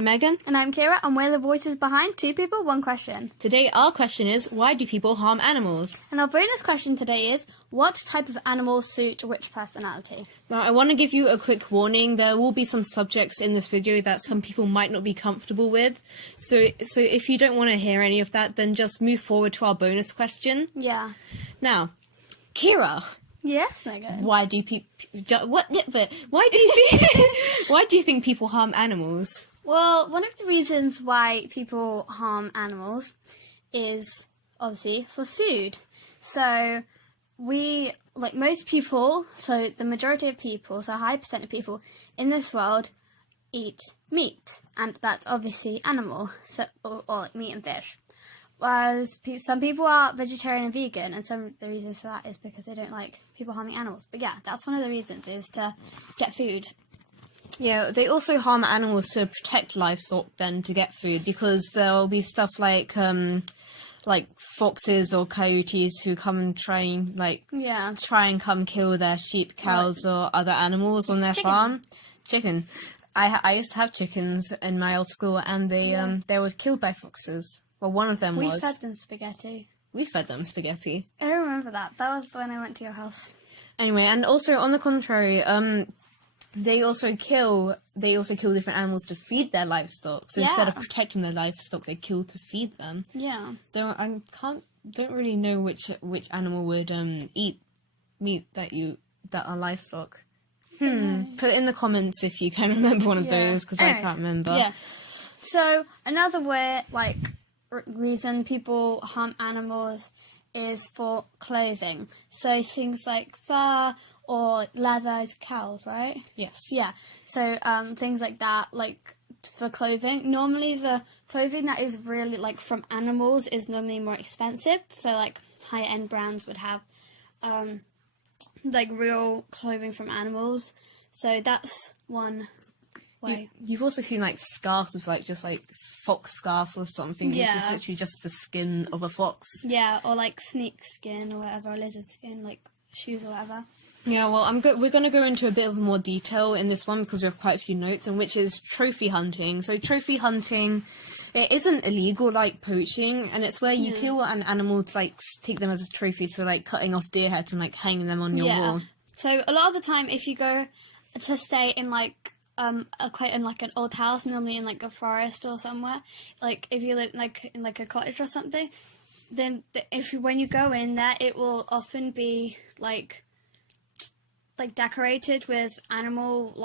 Megan. And I'm Kira, and we're the voices behind Two People, One Question. Today our question is, why do people harm animals? And our bonus question today is, what type of animals suit which personality? Now, I want to give you a quick warning. There will be some subjects in this video that some people might not be comfortable with. So if you don't want to hear any of that, then just move forward to our bonus question. Yeah. Now, Kira. Yes, Megan. Why do you think people harm animals? Well, one of the reasons why people harm animals is obviously for food. So the majority of people, so a high percent of people in this world eat meat, and that's obviously animal, so or like meat and fish. Whereas some people are vegetarian and vegan, and some of the reasons for that is because they don't like people harming animals. But yeah, that's one of the reasons, is to get food. Yeah, they also harm animals to protect livestock then to get food, because there'll be stuff like foxes or coyotes who come and try and come kill their sheep, cows, or other animals on their farm. Chicken. I used to have chickens in my old school, and they were killed by foxes. Well, one of them was. We fed them spaghetti. We fed them spaghetti. I remember that. That was when I went to your house. Anyway, and also on the contrary, they also kill different animals to feed their livestock. So instead of protecting their livestock, they kill to feed them. Yeah. Don't really know which animal would eat meat that are livestock. Put it in the comments if you can remember one of those, because I can't remember. Yeah. So another reason people harm animals is for clothing. So things like fur or leather is cows, right? Yes. Yeah. So things like that, like for clothing. Normally the clothing that is really like from animals is normally more expensive. So like high-end brands would have like real clothing from animals. So that's one way. You've also seen like scarves with just fox scarves or something, which is literally just the skin of a fox. Yeah, or like snake skin or whatever, or lizard skin, like shoes or whatever. Yeah, well, we're going to go into a bit of more detail in this one because we have quite a few notes, and which is trophy hunting. So trophy hunting, it isn't illegal like poaching, and it's where you kill an animal to take them as a trophy. So cutting off deer heads and hanging them on your wall. So a lot of the time, if you go to stay in an old house, normally in a forest or somewhere, if you live in a cottage or something, then when you go in there, it will often be decorated with animal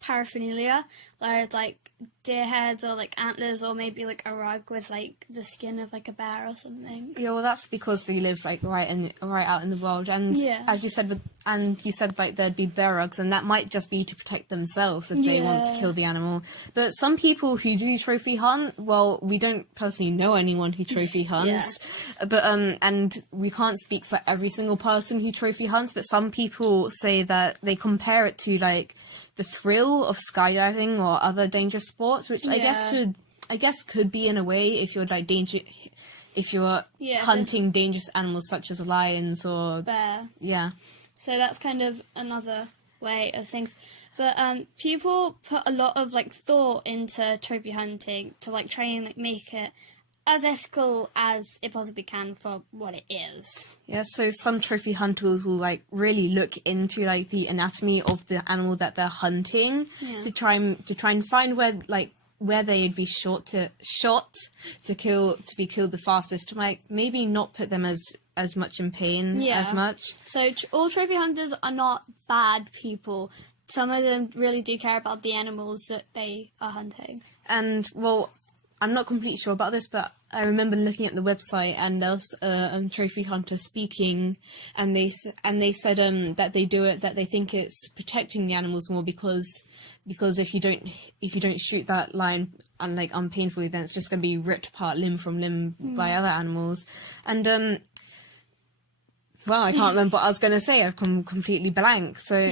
paraphernalia, like deer heads or antlers, or maybe a rug with the skin of a bear or something. Yeah, well, that's because they live right out in the world, and as you said, there'd be bear rugs, and that might just be to protect themselves if they want to kill the animal. But some people who do trophy hunt, well, we don't personally know anyone who trophy hunts, but and we can't speak for every single person who trophy hunts. But some people say that they compare it to the thrill of skydiving or other dangerous sports, which I guess could be in a way if you're hunting dangerous animals such as lions or bear. Yeah. So that's kind of another way of things. But people put a lot of thought into trophy hunting to try and make it as ethical as it possibly can for what it is. Yeah, so some trophy hunters will really look into the anatomy of the animal that they're hunting to try and find where they'd be shot to be killed the fastest, to maybe not put them as much in pain as much. So all trophy hunters are not bad people. Some of them really do care about the animals that they are hunting. And well, I'm not completely sure about this, but I remember looking at the website, and there was a trophy hunter speaking, and they said that they do it, that they think it's protecting the animals more because if you don't shoot that lion and unpainfully, then it's just going to be ripped apart limb from limb by other animals. And well, I can't remember what I was going to say. I've come completely blank. So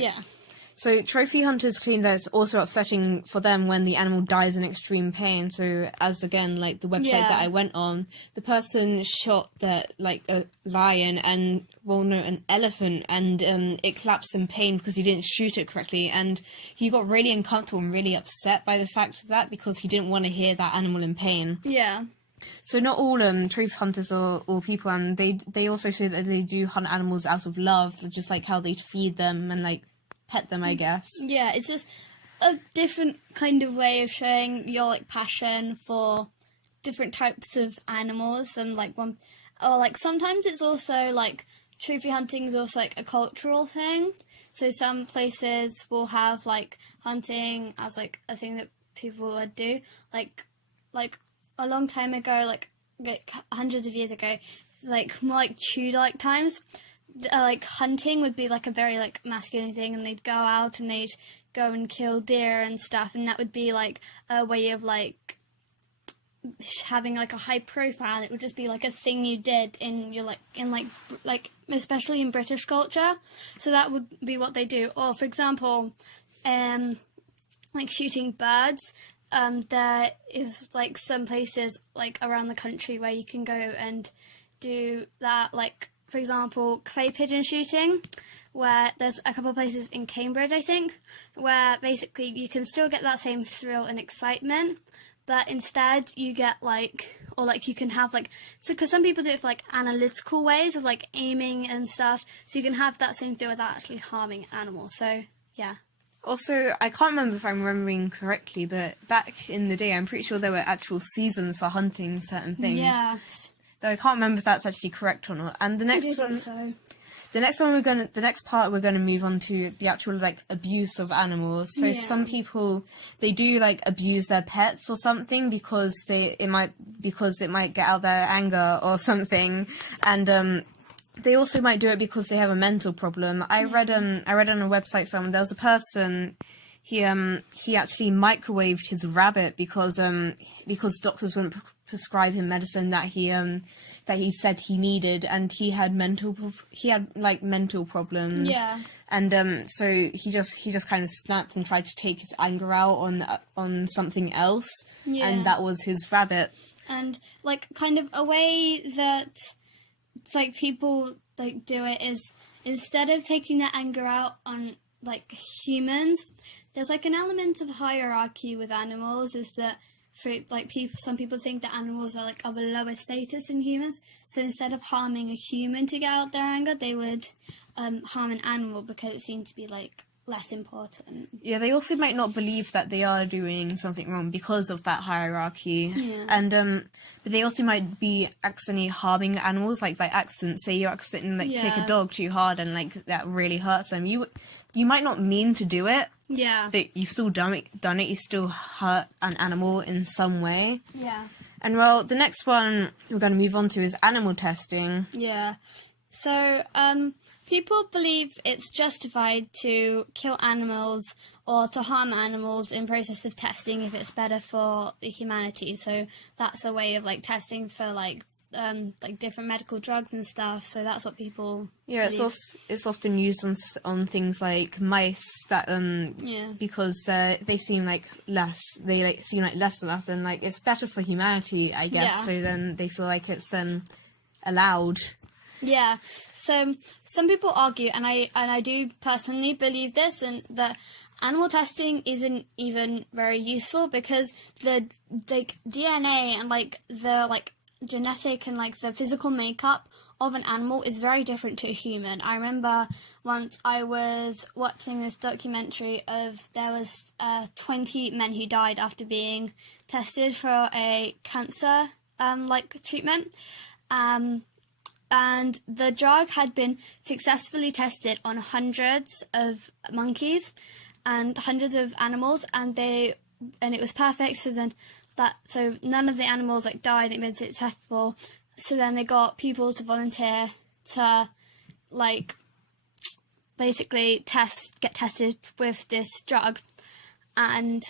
So trophy hunters claim that it's also upsetting for them when the animal dies in extreme pain. So as again, like the website that I went on, the person shot like a lion and an elephant, and it collapsed in pain because he didn't shoot it correctly, and he got really uncomfortable and really upset by the fact of that because he didn't want to hear that animal in pain. Yeah. So not all trophy hunters are people, and they also say that they do hunt animals out of love, just like how they feed them and like pet them, I guess. Yeah, it's just a different kind of way of showing your like passion for different types of animals, and like sometimes it's also like trophy hunting is also like a cultural thing. So some places will have like hunting as like a thing that people would do, like a long time ago, like hundreds of years ago, like more like Tudor-like times. Like hunting would be like a very like masculine thing, and they'd go out and they'd go and kill deer and stuff, and that would be like a way of like having like a high profile. It would just be like a thing you did in your like especially in British culture. So that would be what they do. Or for example, like shooting birds. There is like some places like around the country where you can go and do that, like for example clay pigeon shooting, where there's a couple of places in Cambridge I think where basically you can still get that same thrill and excitement, but instead you get you can have like, so because some people do it for like analytical ways of like aiming and stuff, so you can have that same thrill without actually harming animals. So yeah. Also, I can't remember if I'm remembering correctly, but back in the day, I'm pretty sure there were actual seasons for hunting certain things. Yeah. Though I can't remember if that's actually correct or not. And the next one, the next part we're gonna move on to the actual like abuse of animals. So some people, they do like abuse their pets or something because it might get out their anger or something, and they also might do it because they have a mental problem. I read on a website somewhere there was a person, he actually microwaved his rabbit because doctors wouldn't prescribe him medicine that he said he needed, and he had mental problems. Yeah. And so he just kind of snapped and tried to take his anger out on something else, and that was his rabbit. And like kind of a way that like people like do it is, instead of taking their anger out on like humans, there's like an element of hierarchy with animals, is that for like some people think that animals are like of a lower status than humans, so instead of harming a human to get out their anger, they would harm an animal because it seemed to be like less important. Yeah, they also might not believe that they are doing something wrong because of that hierarchy. Yeah. And but they also might be accidentally harming animals, like by accident. Say you accidentally kick a dog too hard and like that really hurts them. You might not mean to do it. Yeah. But you've still done it. You still hurt an animal in some way. Yeah. And well, the next one we're going to move on to is animal testing. Yeah. So, people believe it's justified to kill animals or to harm animals in process of testing if it's better for the humanity. So that's a way of like testing for like different medical drugs and stuff. So that's what people believe. It's often used on things like mice that because they seem like less enough, and like it's better for humanity, I guess. Yeah. So then they feel like it's then allowed. Yeah, so some people argue, and I do personally believe this, and that animal testing isn't even very useful because the DNA and like the like genetic and like the physical makeup of an animal is very different to a human. I remember once I was watching this documentary of there was 20 men who died after being tested for a cancer treatment. And the drug had been successfully tested on hundreds of monkeys and hundreds of animals, and it was perfect. So none of the animals like died. It made it successful. So then they got people to volunteer to like basically get tested with this drug, and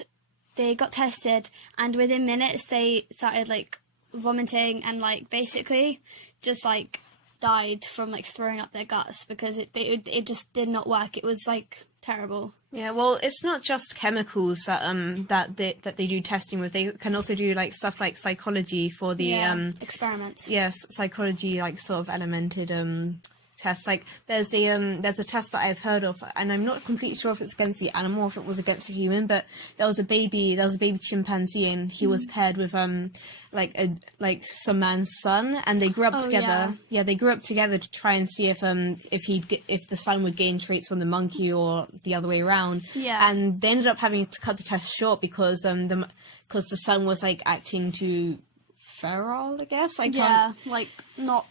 they got tested, and within minutes they started like vomiting and like basically just like died from like throwing up their guts because it just did not work. It was like terrible. Yeah, well, it's not just chemicals that that they do testing with. They can also do like stuff like psychology for the experiments. Yes, psychology, like sort of elemented tests. Like there's a test that I've heard of, and I'm not completely sure if it's against the animal or if it was against a human, but there was a baby chimpanzee, and he was paired with like some man's son, and they grew up together. Yeah, they grew up together to try and see if the son would gain traits from the monkey or the other way around. Yeah, and they ended up having to cut the test short because the son was like acting too feral, I guess. Yeah, like not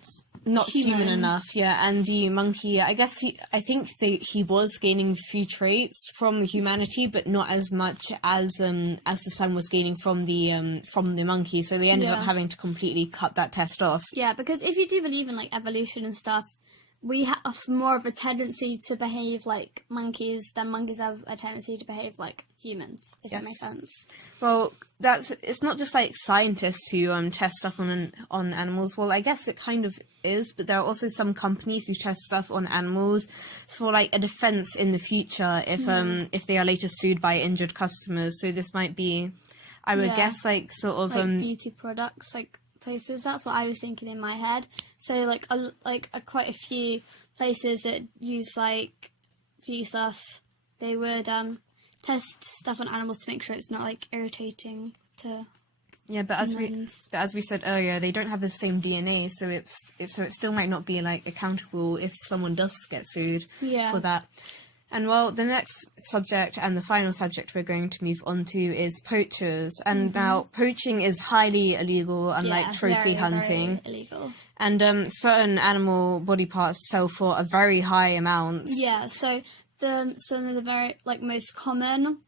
human enough. Yeah, and the monkey, I think he was gaining a few traits from humanity, but not as much as the son was gaining from the monkey. So they ended up having to completely cut that test off. Yeah, because if you do believe in like evolution and stuff, we have more of a tendency to behave like monkeys than monkeys have a tendency to behave like humans, if that makes sense. Well, it's not just like scientists who test stuff on animals. Well, I guess it kind of is, but there are also some companies who test stuff on animals for like a defense in the future if they are later sued by injured customers. So this might be, I would guess, like sort of like beauty products, like places. That's what I was thinking in my head. So like quite a few places that use like beauty stuff, they would test stuff on animals to make sure it's not like irritating to but as we said earlier, they don't have the same DNA, so it still might not be like accountable if someone does get sued for that. And well, the next subject and the final subject we're going to move on to is poachers. And now poaching is highly illegal, unlike trophy hunting. Very illegal. And certain animal body parts sell for a very high amount. Yeah, so some of the very like most common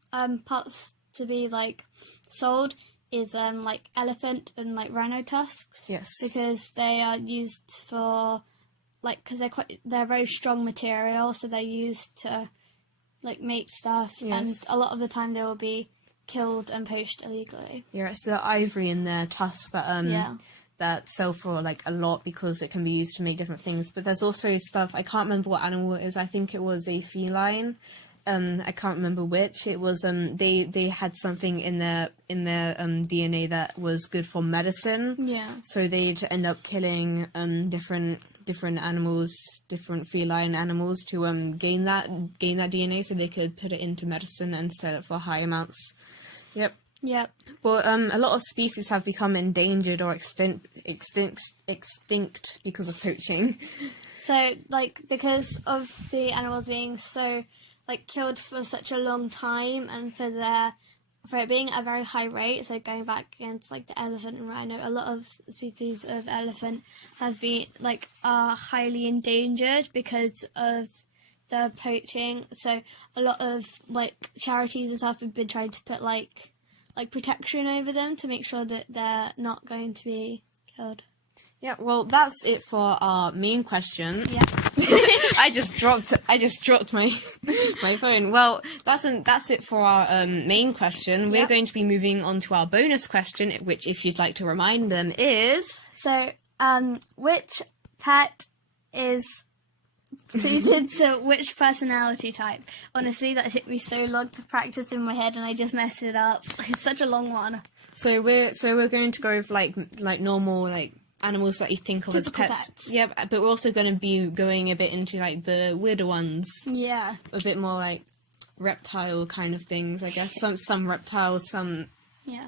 parts to be like sold is like elephant and like rhino tusks. Yes. Because they are used for like, because they're very strong material, so they're used to like make stuff, and a lot of the time they will be killed and poached illegally. Yeah, it's the ivory in their tusks that sell for like a lot because it can be used to make different things. But there's also stuff, I can't remember what animal it is. I think it was a feline. I can't remember which. It was they had something in their DNA that was good for medicine. Yeah. So they'd end up killing different animals, different feline animals to gain that DNA so they could put it into medicine and sell it for high amounts. Yep. Well, a lot of species have become endangered or extinct because of poaching. So, like, because of the animals being so like killed for such a long time, and for it being at a very high rate, so going back against like the elephant and rhino, a lot of species of elephant have been like are highly endangered because of the poaching. So a lot of like charities and stuff have been trying to put like protection over them to make sure that they're not going to be killed. Yeah, well, that's it for our main question. Yeah. I just dropped my phone. Well, that's it for our main question. We're going to be moving on to our bonus question, which, if you'd like to remind them, is... So, which pet is suited to which personality type? Honestly, that took me so long to practice in my head, and I just messed it up. It's such a long one. So we're going to go with like normal like animals that you think of typical as pets. Yeah, but we're also going to be going a bit into like the weirder ones. Yeah. A bit more like reptile kind of things, I guess. Some reptiles, some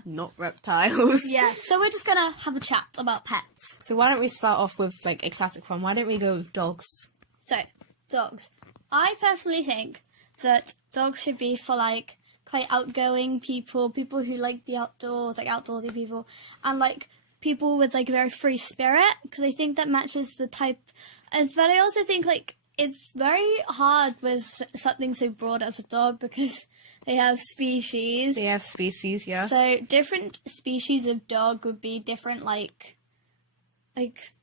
not reptiles. Yeah. So we're just gonna have a chat about pets. So why don't we start off with like a classic one? Why don't we go with dogs? So, dogs. I personally think that dogs should be for like quite outgoing people who like the outdoors, like outdoorsy people, and like people with like a very free spirit, because I think that matches the type. But I also think like it's very hard with something so broad as a dog, because they have species. Yes. So different species of dog would be different, like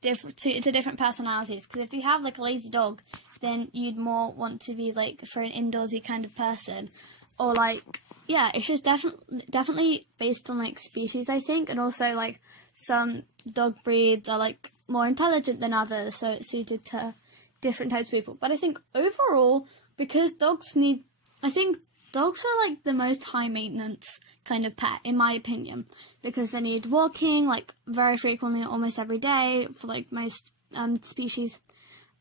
different to different personalities. Because if you have like a lazy dog, then you'd more want to be like for an indoorsy kind of person, or like it's just definitely based on like species, I think, and also like some dog breeds are like more intelligent than others, so it's suited to different types of people. But I think overall, because dogs need I think dogs are like the most high maintenance kind of pet, in my opinion, because they need walking like very frequently, almost every day for like most species.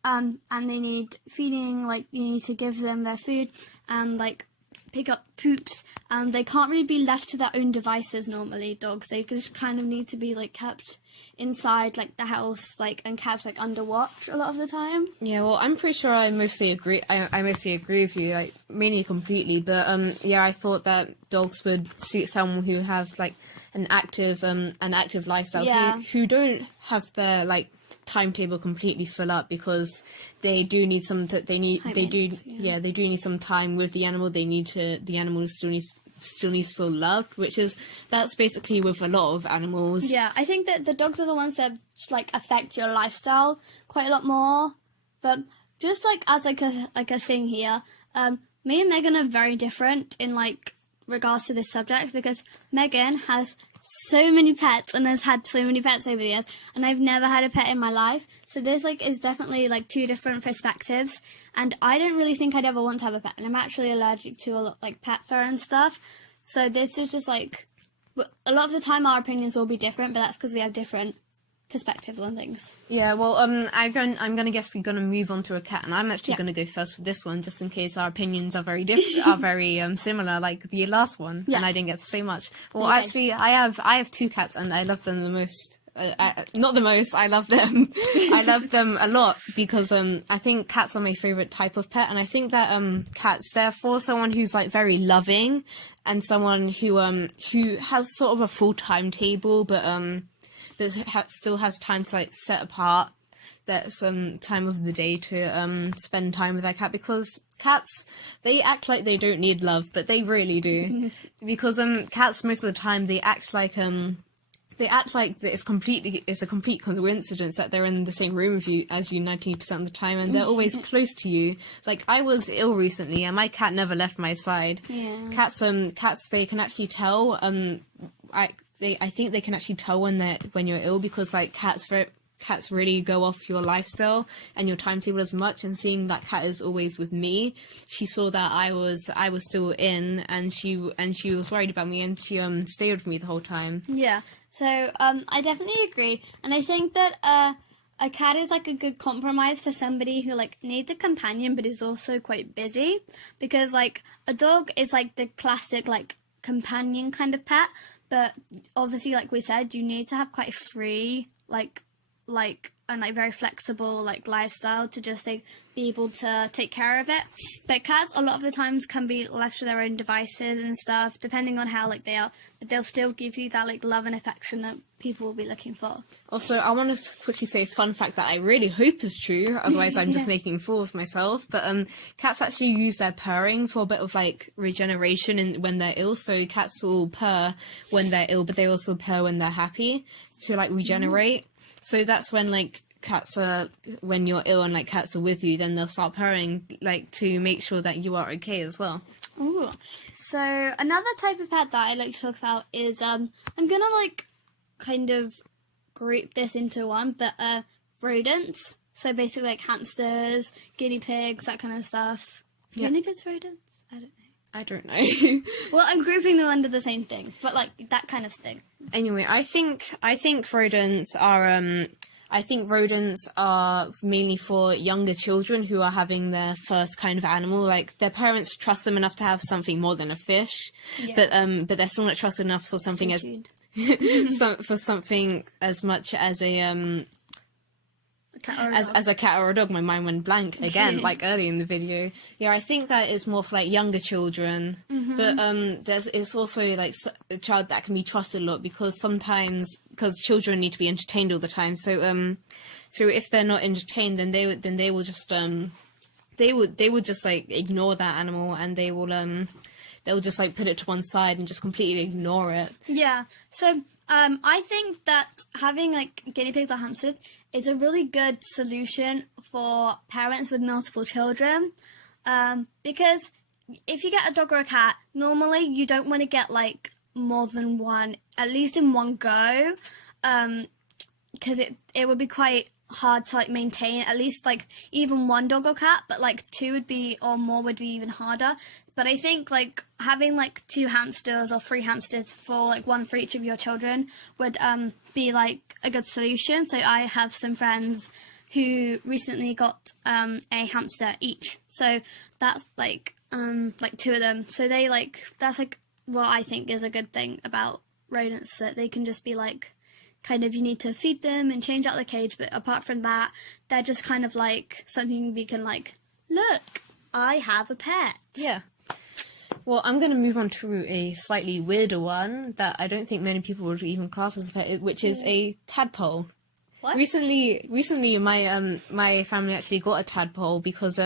And they need feeding, like you need to give them their food and like pick up poops, and they can't really be left to their own devices normally, dogs. They just kind of need to be like kept inside like the house, like, and kept like under watch a lot of the time. Yeah, well, I'm pretty sure I mostly agree. I mostly agree with you, like mainly completely. But yeah, I thought that dogs would suit someone who have like an active lifestyle, who don't have their like timetable completely fill up, because they do need some they do need some time with the animal. The animal still needs to feel loved, that's basically with a lot of animals. Yeah, I think that the dogs are the ones that like affect your lifestyle quite a lot more. But just like as like a thing here, me and Megan are very different in like regards to this subject, because Megan has so many pets and has had so many pets over the years, and I've never had a pet in my life. So this like is definitely like two different perspectives, and I don't really think I'd ever want to have a pet, and I'm actually allergic to a lot like pet fur and stuff. So this is just like, a lot of the time our opinions will be different, but that's because we have different perspectives on things. Yeah, well, I'm gonna guess we're gonna move on to a cat, and I'm actually gonna go first with this one, just in case our opinions are very similar, like the last one, and I didn't get to say much. Well, actually, I have two cats, and I love them the most. Not the most. I love them. I love them a lot, because I think cats are my favorite type of pet, and I think that cats, they're for someone who's like very loving, and someone who has sort of a full timetable, but that still has time to like set apart that some time of the day to spend time with their cat, because cats, they act like they don't need love, but they really do. Because cats most of the time they act like it's a complete coincidence that they're in the same room with you as you 90% of the time, and they're always close to you. Like, I was ill recently, and my cat never left my side. Yeah. Cats, they can actually tell. I think they can actually tell when you're ill, because like cats really go off your lifestyle and your timetable as much. And seeing that cat is always with me, she saw that I was still in, and she was worried about me, and she stayed with me the whole time. Yeah. So I definitely agree, and I think that a cat is like a good compromise for somebody who like needs a companion but is also quite busy, because like a dog is like the classic like companion kind of pet, but obviously, like we said, you need to have quite a free like and like very flexible like lifestyle to just like be able to take care of it. But cats a lot of the times can be left to their own devices and stuff, depending on how like they are, but they'll still give you that like love and affection that people will be looking for. Also, I want to quickly say a fun fact that I really hope is true, otherwise I'm just making a fool of myself, but cats actually use their purring for a bit of like regeneration when they're ill. So cats will purr when they're ill, but they also purr when they're happy to like regenerate. So that's when like when you're ill and like cats are with you, then they'll start purring like to make sure that you are okay as well. Ooh. So another type of pet that I like to talk about is I'm gonna like kind of group this into one, but rodents. So basically like hamsters, guinea pigs, that kind of stuff. Yep. Guinea pigs, rodents? I don't know. Well, I'm grouping them under the same thing, but like that kind of thing. Anyway, I think rodents are mainly for younger children who are having their first kind of animal. Like, their parents trust them enough to have something more than a fish, but they're still not trusted enough for something for something as much as a as a cat or a dog. My mind went blank again, like early in the video. Yeah, I think that is more for like younger children, but it's also like a child that can be trusted a lot, because children need to be entertained all the time. So if they're not entertained, then they will just like ignore that animal, and they'll just like put it to one side and just completely ignore it. Yeah. So I think that having like guinea pigs or hamsters is a really good solution for parents with multiple children, because if you get a dog or a cat, normally you don't want to get like more than one, at least in one go, because it would be quite hard to like maintain. At least like even one dog or cat, but like two would be, or more would be even harder. But I think like having like 2 hamsters or 3 hamsters, for like one for each of your children, would be like a good solution. So I have some friends who recently got a hamster each. So that's like 2 of them. So they like, that's like what I think is a good thing about rodents, that they can just be like, kind of, you need to feed them and change out the cage, but apart from that, they're just kind of like something we can like, look, I have a pet. Yeah. Well, I'm going to move on to a slightly weirder one that I don't think many people would even class as a pet, which is a tadpole. What? Recently, my family actually got a tadpole because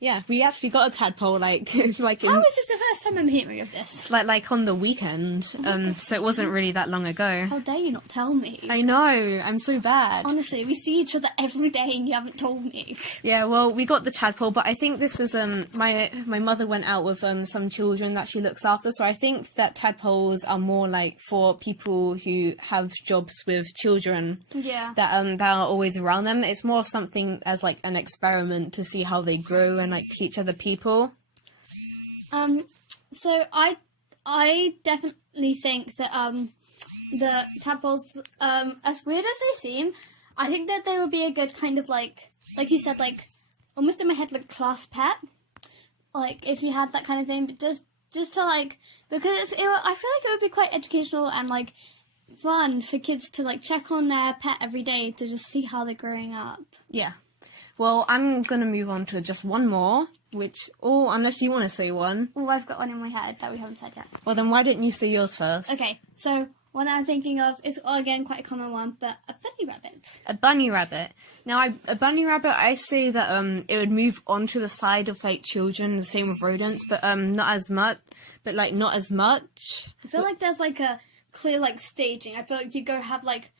yeah, we actually got a tadpole like How is this the first time I'm hearing of this? like on the weekend. So it wasn't really that long ago. How dare you not tell me? I know, I'm so bad. Honestly, we see each other every day and you haven't told me. Yeah, well, we got the tadpole, but I think this is my mother went out with some children that she looks after, so I think that tadpoles are more like for people who have jobs with children. Yeah. That are always around them. It's more something as like an experiment to see how they grow and like teach other people. So I definitely think that the tadpoles, as weird as they seem, I think that they would be a good kind of like you said, like almost in my head like class pet. Like if you had that kind of thing, but just to like, because I feel like it would be quite educational and like fun for kids to like check on their pet every day to just see how they're growing up. Yeah. Well, I'm gonna move on to just one more, which, unless you want to say one. Oh, I've got one in my head that we haven't said yet. Well, then why don't you say yours first? Okay, so one I'm thinking of is, again, quite a common one, but a bunny rabbit. A bunny rabbit. Now, a bunny rabbit, I say that it would move onto the side of like children, the same with rodents, but not as much. But like not as much. I feel like there's like a clear like staging. I feel like you go have like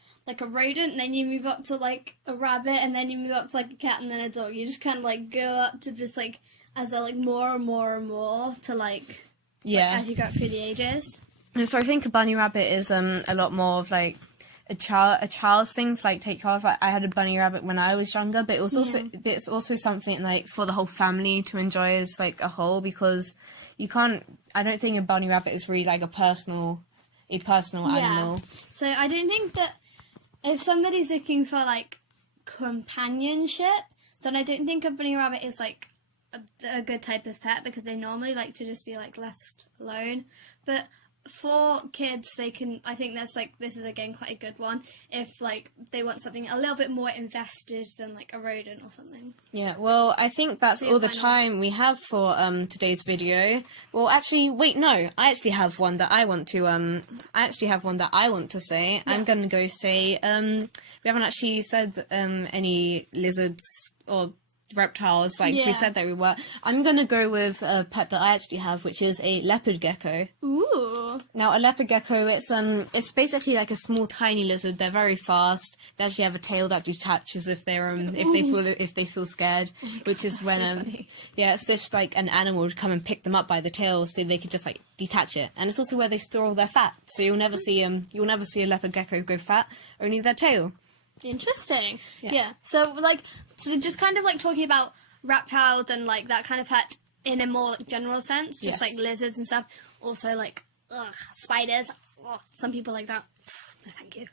a rodent, and then you move up to like a rabbit, and then you move up to like a cat, and then a dog. You just kind of like go up to just like as a like more and more and more to like, yeah, as you go up through the ages. And so I think a bunny rabbit is a lot more of like a child's thing to like take care of. Like, I had a bunny rabbit when I was younger, but it's also something like for the whole family to enjoy as like a whole, because you can't. I don't think a bunny rabbit is really like a personal animal. So I don't think that if somebody's looking for like companionship, then I don't think a bunny rabbit is like a good type of pet, because they normally like to just be like left alone. But for kids, they can, I think that's like, this is again quite a good one if like they want something a little bit more invested than like a rodent or something. Yeah, well, I think that's all the time we have for today's video. Well, actually, wait, no, I actually have one that I want to say. Yeah. I'm gonna go say we haven't actually said any lizards or reptiles like we said that we were. I'm gonna go with a pet that I actually have, which is a leopard gecko. Ooh. Now, a leopard gecko, it's basically like a small tiny lizard. They're very fast. They actually have a tail that detaches if they're if they feel scared, which is when it's just like an animal would come and pick them up by the tail, so they could just like detach it. And it's also where they store all their fat. So you'll never see a leopard gecko go fat, only their tail. Interesting. Yeah. So just kind of like talking about reptiles and like that kind of pet in a more like, general sense, just like lizards and stuff. Also like spiders. Oh, some people like that. No, thank you.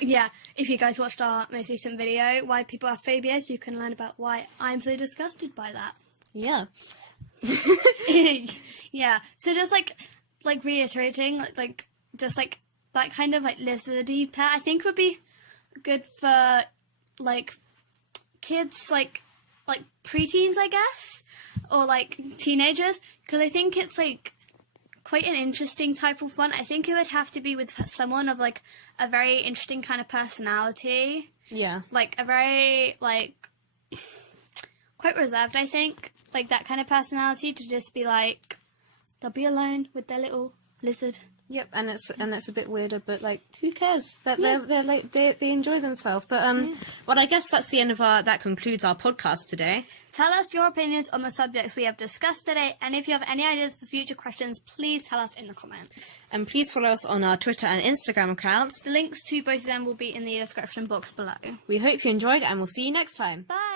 Yeah. If you guys watched our most recent video, Why People Have Phobias, you can learn about why I'm so disgusted by that. Yeah. Yeah. So just like reiterating, like just like that kind of like lizardy pet, I think would be good for like kids, like preteens, I guess, or like teenagers, because I think it's like quite an interesting type of one. I think it would have to be with someone of like a very interesting kind of personality. Yeah. Like a very like quite reserved, I think, like that kind of personality, to just be like they'll be alone with their little lizard Yep, and it's a bit weirder, but like, who cares? That they enjoy themselves. But well, I guess that's the end of that concludes our podcast today. Tell us your opinions on the subjects we have discussed today, and if you have any ideas for future questions, please tell us in the comments. And please follow us on our Twitter and Instagram accounts. The links to both of them will be in the description box below. We hope you enjoyed, and we'll see you next time. Bye.